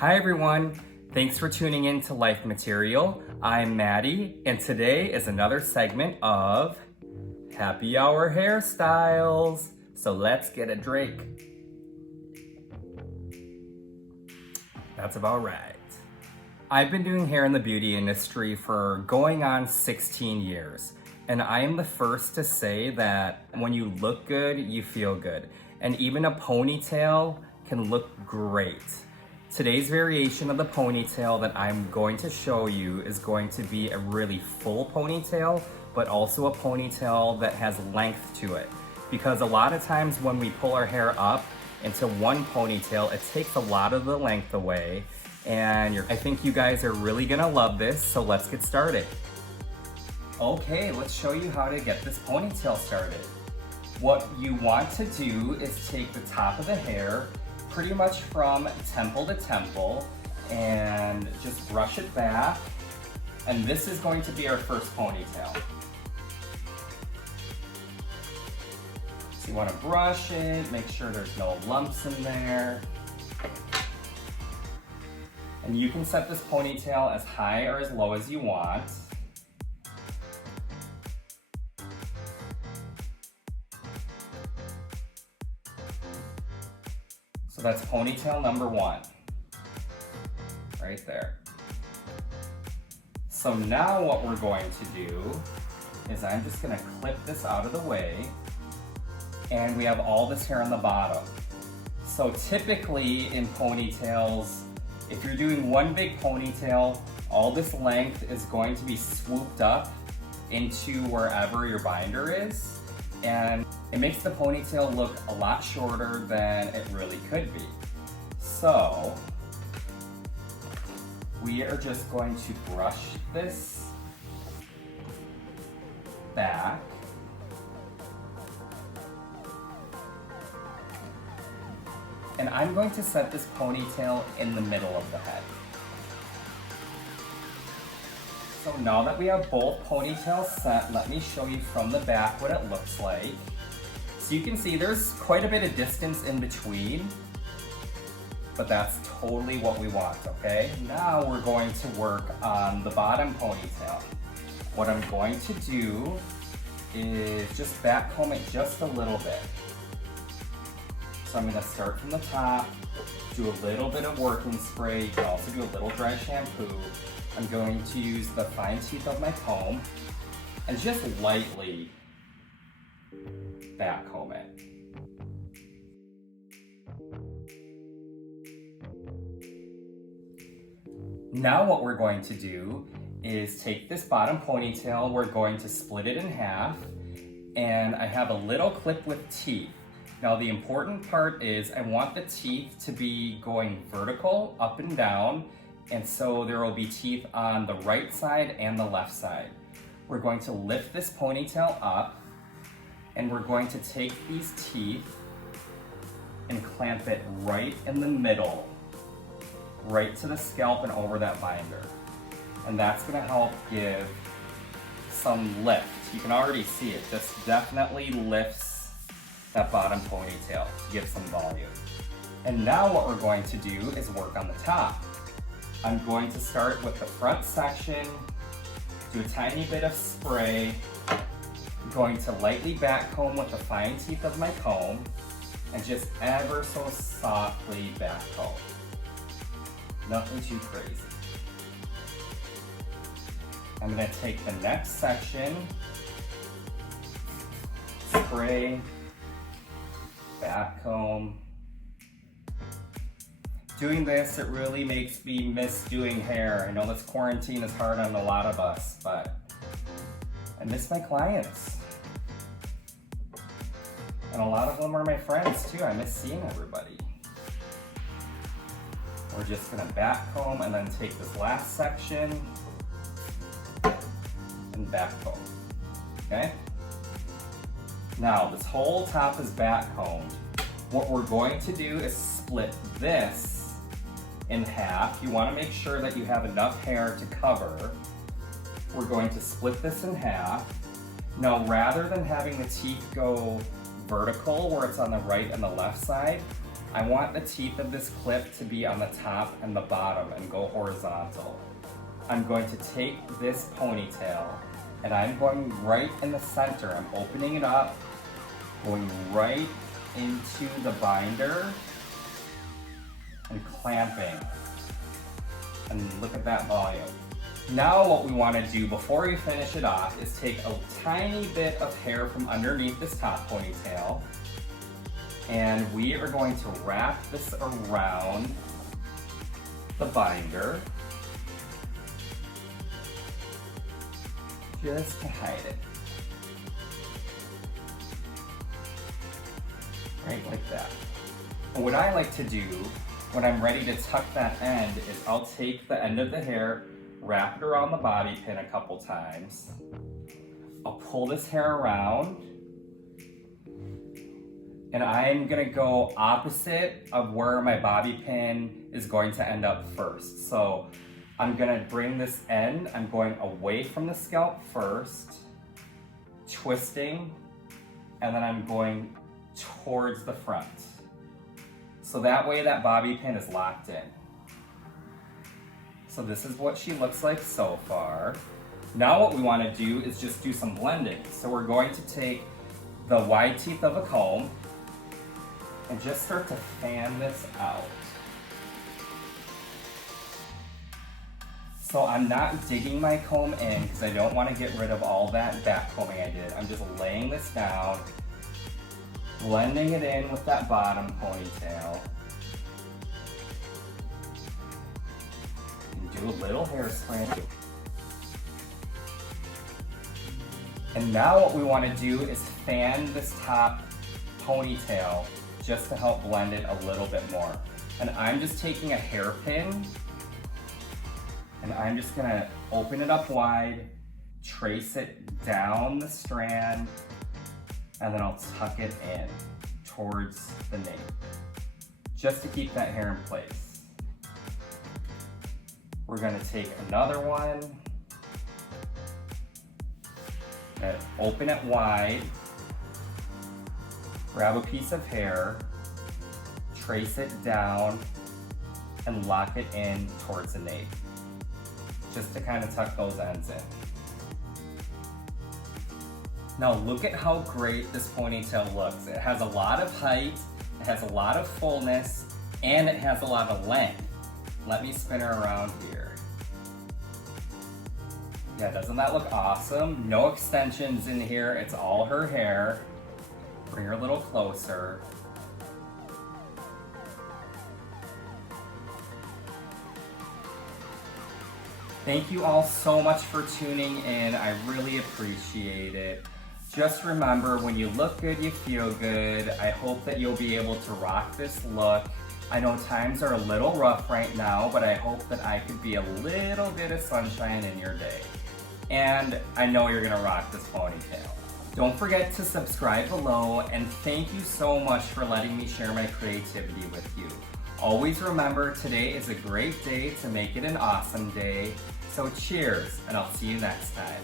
Hi everyone, thanks for tuning in to Life Material. I'm Maddie, and today is another segment of Happy Hour Hairstyles. So let's get a drink. That's about right. I've been doing hair in the beauty industry for going on 16 years. And I am the first to say that when you look good, you feel good. And even a ponytail can look great. Today's variation of the ponytail that I'm going to show you is going to be a really full ponytail, but also a ponytail that has length to it. Because a lot of times when we pull our hair up into one ponytail, it takes a lot of the length away. And I think you guys are really gonna love this, so let's get started. Okay, let's show you how to get this ponytail started. What you want to do is take the top of the hair pretty much from temple to temple and just brush it back. And this is going to be our first ponytail. So you want to brush it, make sure there's no lumps in there. And you can set this ponytail as high or as low as you want. So that's ponytail number 1, right there. So now what we're going to do is I'm just gonna clip this out of the way, and we have all this hair on the bottom. So typically in ponytails, if you're doing one big ponytail, all this length is going to be swooped up into wherever your binder is. And it makes the ponytail look a lot shorter than it really could be. So we are just going to brush this back. And I'm going to set this ponytail in the middle of the head. So now that we have both ponytails set, let me show you from the back what it looks like. So you can see there's quite a bit of distance in between, but that's totally what we want, okay? Now we're going to work on the bottom ponytail. What I'm going to do is just back comb it just a little bit. So I'm gonna start from the top, do a little bit of working spray. You can also do a little dry shampoo. I'm going to use the fine teeth of my comb and just lightly back comb it. Now what we're going to do is take this bottom ponytail, we're going to split it in half, and I have a little clip with teeth. Now the important part is I want the teeth to be going vertical, up and down, and so there will be teeth on the right side and the left side. We're going to lift this ponytail up, and we're going to take these teeth and clamp it right in the middle, right to the scalp and over that binder. And that's gonna help give some lift. You can already see it, this definitely lifts that bottom ponytail to give some volume. And now what we're going to do is work on the top. I'm going to start with the front section, do a tiny bit of spray, I'm going to lightly back comb with the fine teeth of my comb, and just ever so softly back comb. Nothing too crazy. I'm going to take the next section, spray, back comb. Doing this, it really makes me miss doing hair. I know this quarantine is hard on a lot of us, but I miss my clients. And a lot of them are my friends too. I miss seeing everybody. We're just gonna back comb and then take this last section and back comb, okay? Now, this whole top is back combed. What we're going to do is split this in half. You want to make sure that you have enough hair to cover. We're going to split this in half. Now, rather than having the teeth go vertical where it's on the right and the left side, I want the teeth of this clip to be on the top and the bottom and go horizontal. I'm going to take this ponytail and I'm going right in the center. I'm opening it up, going right into the binder and clamping. And look at that volume. Now what we want to do before we finish it off is take a tiny bit of hair from underneath this top ponytail and we are going to wrap this around the binder just to hide it. Right like that. And what I like to do when I'm ready to tuck that end is I'll take the end of the hair, wrap it around the bobby pin a couple times. I'll pull this hair around and I'm gonna go opposite of where my bobby pin is going to end up first. So I'm gonna bring this end, I'm going away from the scalp first, twisting, and then I'm going towards the front. So that way that bobby pin is locked in. So this is what she looks like so far. Now what we want to do is just do some blending. So we're going to take the wide teeth of a comb and just start to fan this out. So I'm not digging my comb in because I don't want to get rid of all that back combing I did. I'm just laying this down, blending it in with that bottom ponytail. And do a little hairspray. And now what we want to do is fan this top ponytail just to help blend it a little bit more. And I'm just taking a hairpin and I'm just gonna open it up wide, trace it down the strand, and then I'll tuck it in towards the nape, just to keep that hair in place. We're gonna take another one, and open it wide, grab a piece of hair, trace it down, and lock it in towards the nape, just to kind of tuck those ends in. Now look at how great this ponytail looks. It has a lot of height, it has a lot of fullness, and it has a lot of length. Let me spin her around here. Yeah, doesn't that look awesome? No extensions in here, it's all her hair. Bring her a little closer. Thank you all so much for tuning in. I really appreciate it. Just remember, when you look good, you feel good. I hope that you'll be able to rock this look. I know times are a little rough right now, but I hope that I could be a little bit of sunshine in your day. And I know you're gonna rock this ponytail. Don't forget to subscribe below, and thank you so much for letting me share my creativity with you. Always remember, today is a great day to make it an awesome day. So cheers, and I'll see you next time.